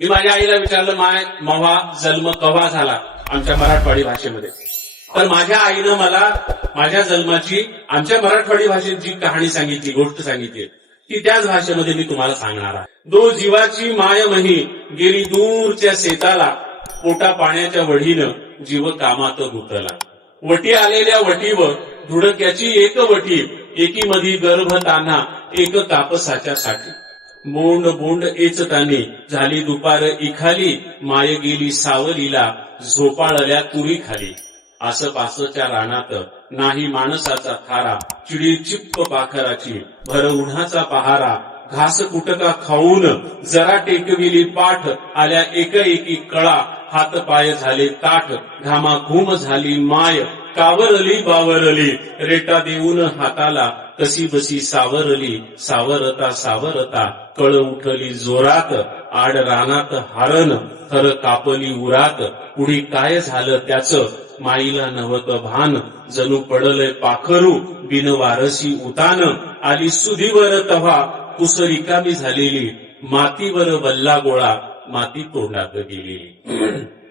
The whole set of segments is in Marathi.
मी माझ्या आईला विचारलं माय मवा जन्म कवा झाला आमच्या मराठवाडी भाषेमध्ये? तर माझ्या आईनं मला माझ्या जन्माची आमच्या मराठवाडी भाषेत जी कहाणी सांगितली गोष्ट सांगितली ती त्याच भाषेमध्ये मी तुम्हाला सांगणार आहे. दो जीवाची माय मही गेली दूरच्या शेताला पोटा पाण्याच्या वढीनं जीव कामात गुतला. वटी आलेल्या वटीवर धुडक्याची एक वटी एकी मधी गर्भ तान्हा एक कापसाच्या साठी बोंड बोंड एचतानी झाली दुपार इखाली माय गेली सावलीला झोपाळल्या तुरी खाली आसपासच्या रानात नाही माणसाचा थारा चिडी चिप्प पाखराची भर उन्हाचा पहारा घास कुटका खाऊन जरा टेकविली पाठ आल्या एकाएकी कळा हात पाय झाले ताट घामा घुम झाली माय कावरली बावरली रेटा देऊन हाताला कशी बसी सावरली सावरता सावरता कळ उठली जोरात आड रानात हारण थर कापली उरात पुढी काय झालं त्याच माईला नवत भान जणू पडलय पाखरू बिनवारसी उतान आली सुधीवर तव्हा कुसरिकामी झालेली मातीवर वल्ला गोळा माती तोंडात गेलेली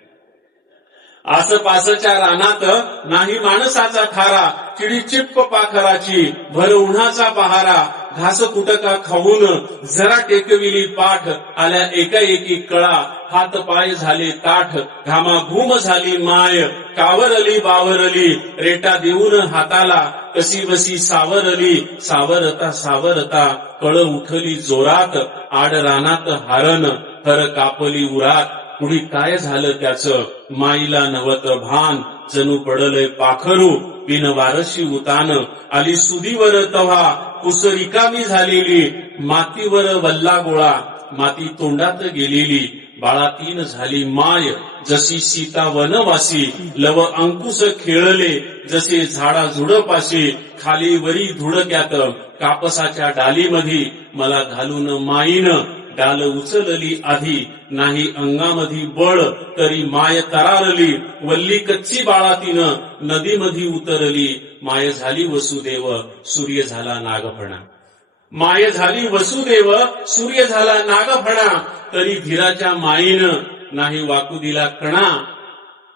आसपासच्या रानात नाही माणसाचा खारा चिडी चिप्प पाखराची भर उन्हाचा पहारा घास कुटका खाऊन जरा टेकविली पाठ आल्या एकाएकी कळा हात पाय झाले ताठ घामा घूम झाली माय कावरली बावरली रेटा देऊन हाताला कसी बसी सावरली सावरता सावरता कळ उठली जोरात आड रानात हारण थर कापली उरात कुणी काय झालं त्याचं? माईला नवत भान जणू पडलय पाखरू बिन वारशी उतान. आली सुदीवर तव्हा कुस रिकामी झालेली मातीवर वल्ला गोळा. माती तोंडात गेलेली बाळा तीन झाली माय. जशी सीता वनवासी लव अंकुश खेळले जसे झाडा झुडपाशी खाली वरी धुडक्यात कापसाच्या डालीमधी. मला घालून माईन डाल उचलली आधी नाही अंगामधी बळ तरी माय तरारली. वल्ली कच्ची बाळा तिनं नदीमधी उतरली. माय झाली वसुदेव सूर्य झाला नागफणा. माय झाली वसुदेव सूर्य झाला नागफणा. तरी धीराच्या माईनं नाही वाकू दिला कणा.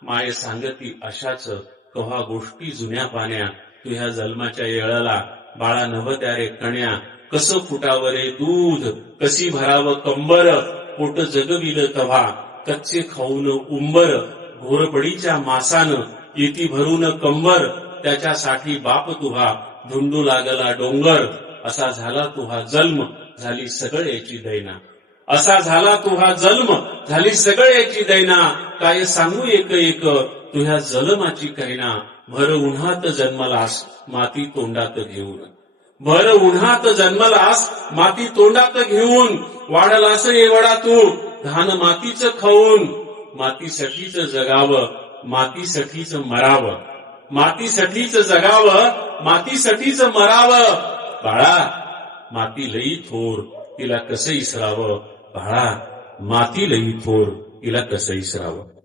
माय सांगती अशाच कव्हा गोष्टी जुन्या पाण्या. तुझ्या जन्माच्या येळाला बाळा नवत्यारे कण्या कसं फुटावरे दूध कशी भरावं कंबर पोट जगविल तव्हा कच्चे खाऊन उंबर घोरपडीच्या मासानं येती भरून कंबर त्याच्यासाठी बाप तुहा धुंडू लागला डोंगर असा झाला तुहा जन्म झाली सगळ्याची दैना. असा झाला तुहा जन्म झाली सगळ्याची दैना काय सांगू एक एक तुझ्या जलमाची कैना भर उन्हात जन्मलास माती तोंडात घेऊन. भर उन्हात जन्मलास माती तोंडात घेऊन. वाढलास एवढा तू धान मातीचं खाऊन. मातीसाठीच जगावं मातीसाठीच मरावं. मातीसाठीच जगावं मातीसाठीच मरावं. बाळा माती लई थोर तिला कसं इसरावं? बाळा माती लई थोर तिला कसं इसरावं?